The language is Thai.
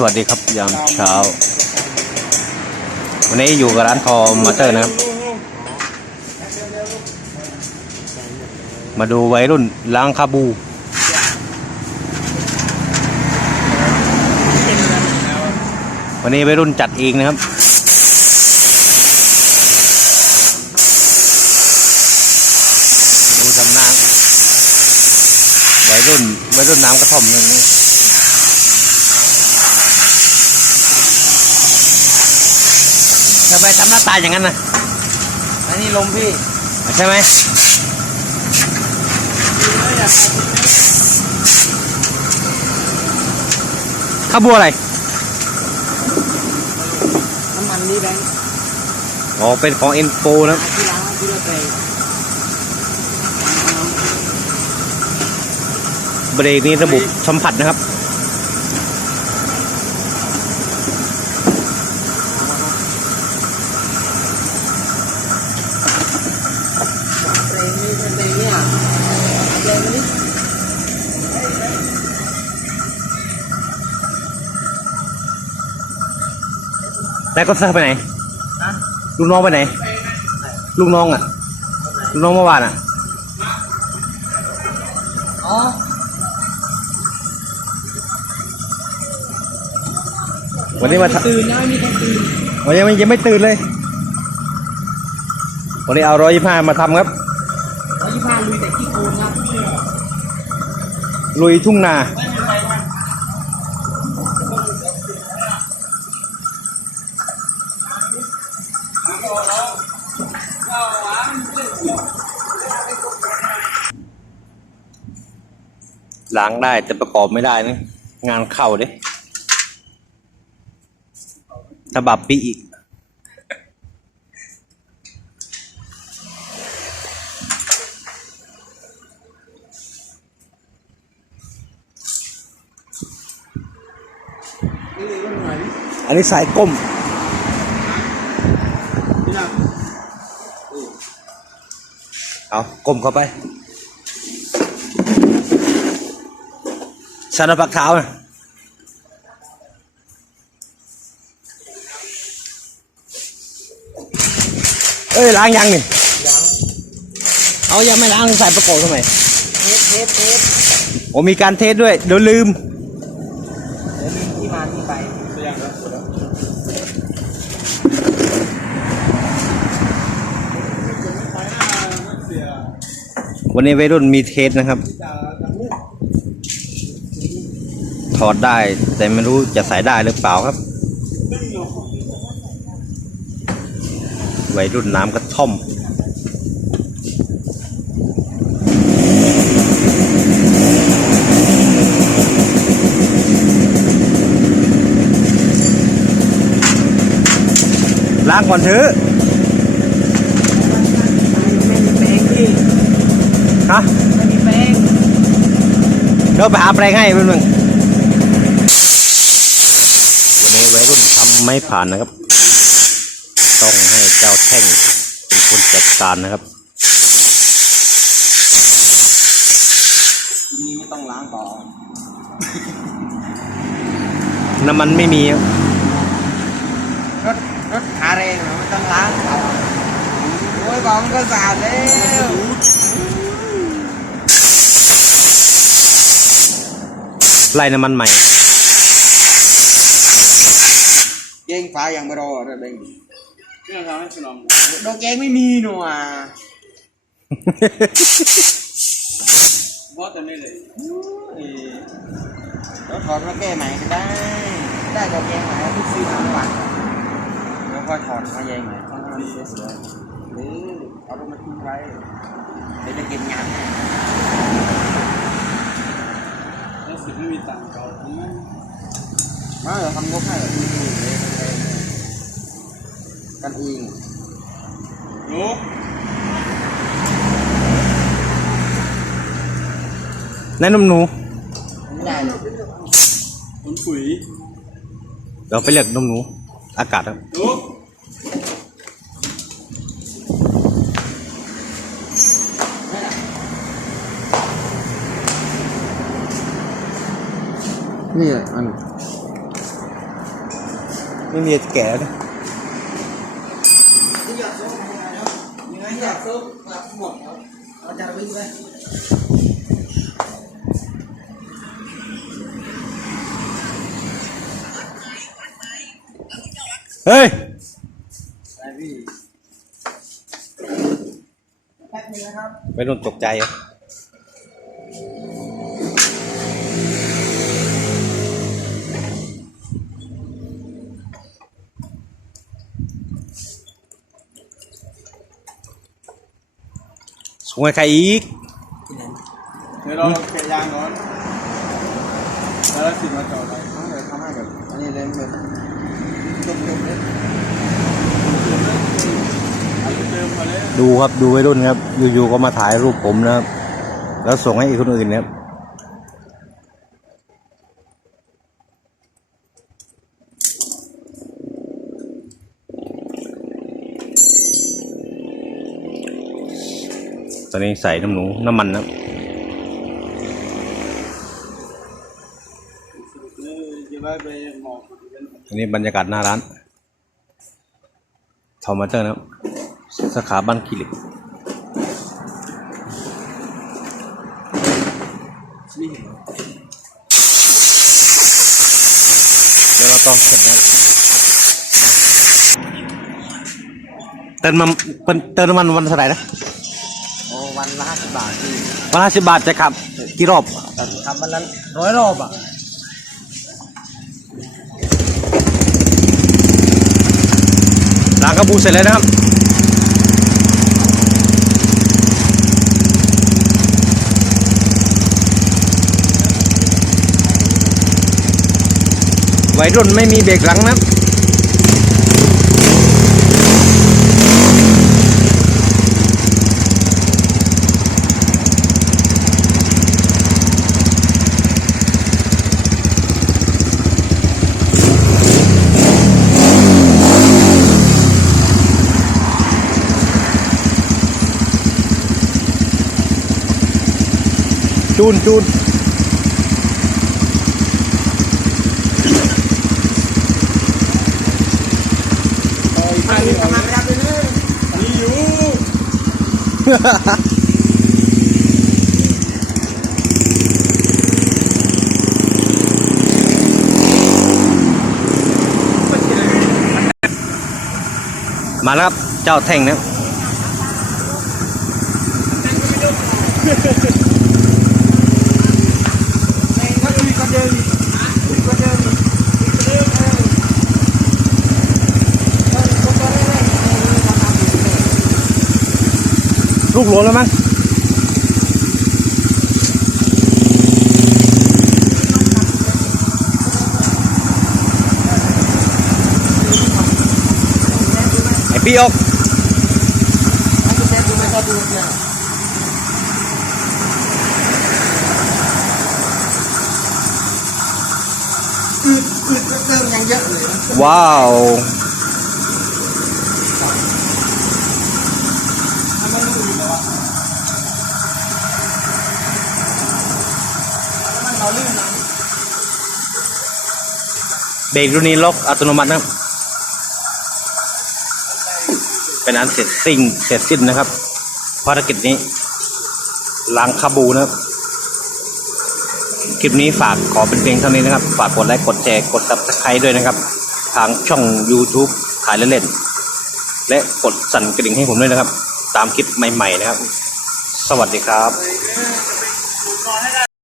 สวัสดีครับยามเช้า วันนี้อยู่กับร้านทอมอเตอร์นะครับ มาดูวัยรุ่นล้างคาบู วันนี้วัยรุ่นจัดเองนะครับดูทำน้ำวัยรุ่นวัยรุ่นน้ำกระท่อมนึง นี่ทำไมทำหน้าตาอย่างนั้นนะอันนี้ลมพี่ ใช่ไหมข้าวบัวอะไร น้ำมันนี่แบงค์อ๋อ เป็นของเอ็นโฟนะครับที่ล้างที่เราใส่เบรกนี้ระบบสัมผัสนะครับ แล้วก็เสื้อไปไหนฮะลูกน้องไปไหน ลูกน้องอะ ลูกน้องเมื่อวานอะ อ๋อ วันนี้มาทตื่นนะไม่มีใครตื่นำวันนี้มันยังไม่ตื่นเลย วันนี้เอาร้อยยี่ห้ามาทำครับร้อยยี่ห้าลุยแต่ขี้โคลนนะลุยทุ่งนา ล้างได้แต่ประกอบไม่ได้นะ งานเข้าเด้ฉบับปีอีก อันนี้สายก้มเอาก้มเข้าไป ชันปักเท้าน่ะเอ้ยล้างยังนี่ยังเอายังไม่ล้างใส่ประกอบทำไมเทปเทปเทปโอ้มีการเทสด้วยเดี๋ยวลืมเดี๋ยวมีที่มาที่ไปยังครับวันนี้วัยรุ่นมีเทสนะครับ ถอดได้ แต่ไม่รู้จะใส่ได้หรือเปล่าครับ วัยรุ่นน้ำกระท่อมล้างก่อนเถอะไม่มีแป้งพี่ฮะไม่มีแป้งเดี๋ยวไปหาแปลงให้เพื่อนมึงวันนี้วัยรุ่นทำ ไม่ผ่านนะครับ ต้องให้เจ้าแท่งเป็นคนจัดการนะครับทีนี้ไม่ต้องล้างต่อน้ำมันไม่มีครับรถรถหาแรงเหรอไม่ต้องล้างต่อโอ้ยของก็สะอาดแล้วไล่น้ำมันใหม่ เกงฟ้ายังไม่รอเลยเบงเครื่องทำให้สนองโดนเกงไม่มีหนูอะบอสตัวนี้เลยแล้วถอดมาแก้ใหม่ก็ได้ ได้ก็แยงใหม่ทุกซื้อมาหวานแล้วก็ถอดมาแยงใหม่ทำให้มันสวยๆหรือเอาลงมาทิ้งไว้เดี๋ยวจะเก็บงานให้แล้วสิไม่มีตังค์เขาทำไมมาเดี๋ยวทำงบให้ดูดูเลยเลย กันเองลูกแนะนำหนูไม่ได้เลยคนปุ๋ยเราไปเลือกนมหนู อากาศครับลูกนี่อันไม่มีแก่แล้วนะ ยังไงอยากซุปแบบหมดแล้วเอาจารย์วิ่งไป เฮ้ย ไอพี่ แป๊บนึงนะครับ ไม่โดนตกใจอ่ะ งให้ใครอีก เดี๋ยวเราแกะยางก่อนแล้วเราสิมาจอดอะไรเอาเดี๋ยวทำให้แบบอันนี้เลยแบบจบๆเลยอันนี้เติมมาเลย ดูครับดูวัยรุ่นครับ อยู่ๆก็มาถ่ายรูปผมนะครับ แล้วส่งให้อีกคนอื่นนะครับ อนนี้ใส่น้ำหนูน้ำมันนะนี่จะได้ไปหมอกกันนี้บรรยากาศหน้าร้านทอมาเตอร์นะครับสาขาบ้านขี้เหล็กเดี๋ยวเราต้องเสร็จนะเติมมันเป็นเติมมันวันเท่าไหร่นะ วันละห้าสิบบาทพี่วันห้าสิบบาทจะขับ กี่รอบแต่ทำวันละร้อยรอบอะล้างกระบูเสร็จแล้วนะครับวัยรุ่นไม่มีเบรกหลังนะ จูนจูนต่ออีกมาข้างดูนี้ทำมาไม่ได้เลย นี่อยู่ มาแล้วครับ เจ้าแท่งนะครับ ก็คือก็เดินก็เดินก็เดินเออเออก็ก็เรื่อยๆเออทำทำอยู่เรื่อย ลูกหลวงแล้วมั้งไอพี่ออกให้คุณแม่ดูไหมก็ดูเนี่ยอืดอืดเติมยังเยอะเลยนะว้าว เราลื่นนะเบรกรุ่นนี้ล็อกอัตโนมัตินะเป็นอันเสร็จสิ้นเสร็จสิ้นนะครับ ภารกิจนี้ล้างคาบูนะครับ คลิปนี้ฝากขอเป็นเพียงเท่านี้นะครับ ฝากกดไลค์กดแชร์กด subscribe ด้วยนะครับ ทางช่อง YouTube ถ่ายเล่นๆและกดสั่นกระดิ่งให้ผมด้วยนะครับ ตามคลิปใหม่ ๆ นะครับ สวัสดีครับ